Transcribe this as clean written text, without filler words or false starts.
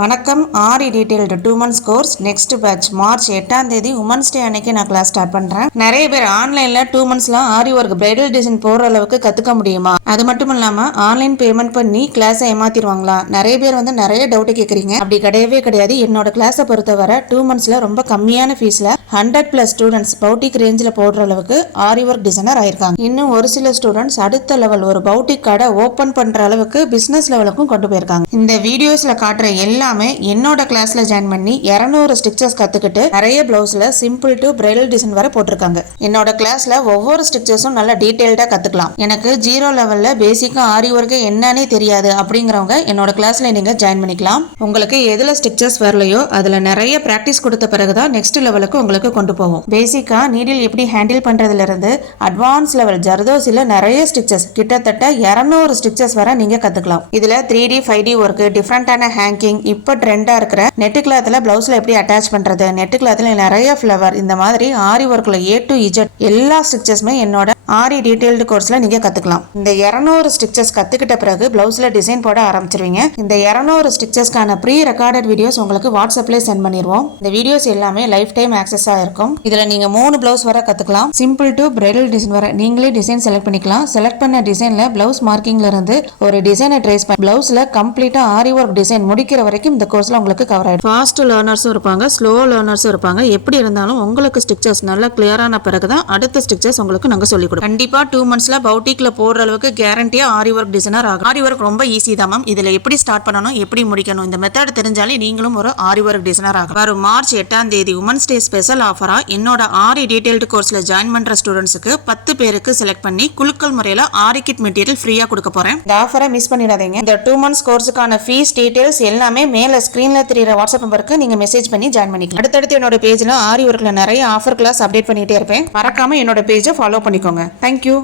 வணக்கம். Aari detailed 2 months course next batch March 8ஆம் தேதி உமன்ஸ் டே அன்னைக்கு நான் கிளாஸ் ஸ்டார்ட் பண்றேன். நிறைய பேர் ஆன்லைன்ல 2 monthsலாம் ஆரி ஒர்க் பிரைடல் டிசைன் போடுற அளவுக்கு கத்துக்க முடியுமா, அது மட்டும் இல்லாம ஆன்லைன் பேமெண்ட் பண்ணி கிளாஸை ஏமாத்திடுவாங்களா, நிறைய பேர் நிறைய டவுட் கேட்குறீங்க. அப்படி கிடையவே கிடையாது. என்னோட கிளாஸை பொறுத்தவரை 2 monthsல ரொம்ப கம்மியான ஃபீஸ்ல 100+ ஸ்டூடெண்ட்ஸ் பவுட்டிக் ரேஞ்சில் போடுற அளவுக்கு ஆரி ஒர்க் டிசைனர் ஆயிருக்காங்க. இன்னும் ஒரு சில ஸ்டூடெண்ட்ஸ் அடுத்த லெவல் ஒரு பவுட்டிக் கடை ஓபன் பண்ற அளவுக்கு பிசினஸ் லெவலுக்கும் கொண்டு போயிருக்காங்க. இந்த வீடியோஸ்ல காட்டுற எல்லாமே என்னோட கிளாஸ்ல ஜாயின் பண்ணி 200 ஸ்டிச்சஸ் கத்துக்கிட்டு நிறைய பிளவுஸ்ல சிம்பிள் டு பிரைடல் டிசைன் வரை போட்டிருக்காங்க. என்னோட கிளாஸ்ல ஒவ்வொரு ஸ்டிச்சஸும் நல்ல டீடைல்டா கத்துக்கலாம். எனக்கு 0 லெவல்ல பேசிக்கா ஆரி ஒர்க் என்னன்னே தெரியாது அப்படிங்கிறவங்க என்னோட கிளாஸ்ல நீங்க ஜாயின் பண்ணிக்கலாம். உங்களுக்கு எதுல ஸ்டிச்சஸ் வரலையோ அதுல நிறைய பிராக்டிஸ் கொடுத்த பிறகுதான் நெக்ஸ்ட் லெவலுக்கு உங்களுக்கு கொண்டு போவோம். பேசிக்கா நீடில் எப்படி ஹேண்டில் பண்றதுல இருந்து அட்வான்ஸ் லெவல் ஜர்தோசில நிறைய ஸ்டிச்சஸ் கிட்டத்தட்ட 200 ஸ்டிச்சஸ் வரை நீங்க கத்துக்கலாம். இதுல 3D 5D ஒர்க், டிஃபரெண்டான ஹேங்கிங், இப்ப ட்ரெண்டா இருக்கிற நெட் கிளாத்ல பிளவுஸ்ல எப்படி அட்டாச் பண்றது, நெட் கிளாத்ல நிறைய ஃபிளவர், இந்த மாதிரி ஆரி ஒர்க்ல A to Z எல்லா ஸ்டிச்சஸுமே என்னோட ஆரி டீடைல்டு கோர்ஸ்ல நீங்க கத்துக்கலாம். இந்த 200 ஸ்டிச்சஸ் கத்துக்கிட்ட பிறகு பிளவுஸ்ல டிசைன் போட ஆரம்பிச்சிருவீங்க. இந்த 200 ஸ்டிச்சஸ்க்கான ப்ரீ ரெக்கார்டட் வீடியோஸ் உங்களுக்கு வாட்ஸ்அப்ல சென்ட் பண்ணிடுவோம். இந்த வீடியோஸ் எல்லாமே லைஃப் டைம் ஆக்சஸா இருக்கும். இதுல நீங்க 3 பிளவுஸ் வரை கத்துக்கலாம். சிம்பிள் டு பிரைடல் டிசைன் வரை நீங்களே டிசைன் செலக்ட் பண்ணிக்கலாம். செலக்ட் பண்ண டிசைன்ல பிளவுஸ் மார்க்கிங்ல இருந்து ஒரு டிசைனை ட்ரேஸ் பண்ணி பிளவுஸ்ல கம்ப்ளீட்டா ஆரி ஒர்க் டிசைன் முடிக்கிற வரைக்கும் இந்த கோர்ஸ்ல உங்களுக்கு கவர் ஆயிடும். ஃபாஸ்ட் லேர்னர்ஸும் இருப்பாங்க, ஸ்லோ லேர்னர்ஸும் இருப்பாங்க. எப்படி இருந்தாலும் உங்களுக்கு ஸ்டிச்சஸ் நல்லா கிளியரான பிறகுதான் அடுத்த ஸ்டிச்சஸ் உங்களுக்கு நாங்க சொல்லிக் கொடுப்போம். கண்டிப்பா 2 monthsல பவுட்டிக்ல போடுற அளவுக்கு கேரண்டியா ஆரி ஒர்க் டிசைனர் ஆகும். ஆரி ஒர்க் ரொம்ப ஈஸி தான் மேம். இதுல எப்படி ஸ்டார்ட் பண்ணணும், எப்படி முடிக்கணும், இந்த மெத்தட் தெரிஞ்சாலே நீங்களும் ஒரு ஆரி ஒர்க் டிசைனர் ஆகும். வரும் மார்ச் 8ஆம் தேதி உமன்ஸ் டே ஸ்பெஷல் ஆஃபரா என்னோட ஆரி டீடைல்டு கோர்ஸ்ல ஜாயின் பண்ற ஸ்டூடெண்ட்ஸ்க்கு 10 பேருக்கு செலக்ட் பண்ணி குலுக்கல் முறையில ஆரி கிட் மெட்டீரியல் ஃப்ரீயா கொடுக்க போறேன். இந்த ஆஃபரை மிஸ் பண்ணிடாதீங்க. இந்த 2 months கோர்ஸுக்கான ஃபீஸ் டீடைல்ஸ் எல்லாமே மேல ஸ்கிரீன்ல தெரியுற வாட்ஸ்அப் நம்பருக்கு நீங்க மெசேஜ் பண்ணி ஜாயின் பண்ணிக்கலாம். அடுத்தடுத்து என்னோட பேஜ்ல ஆரி ஒர்க்ல நிறைய ஆஃபர் கிளாஸ் அப்டேட் பண்ணிட்டே இருப்பேன். மறக்காம என்னோட பேஜை ஃபாலோ பண்ணிக்கோங்க. தேங்க்யூ.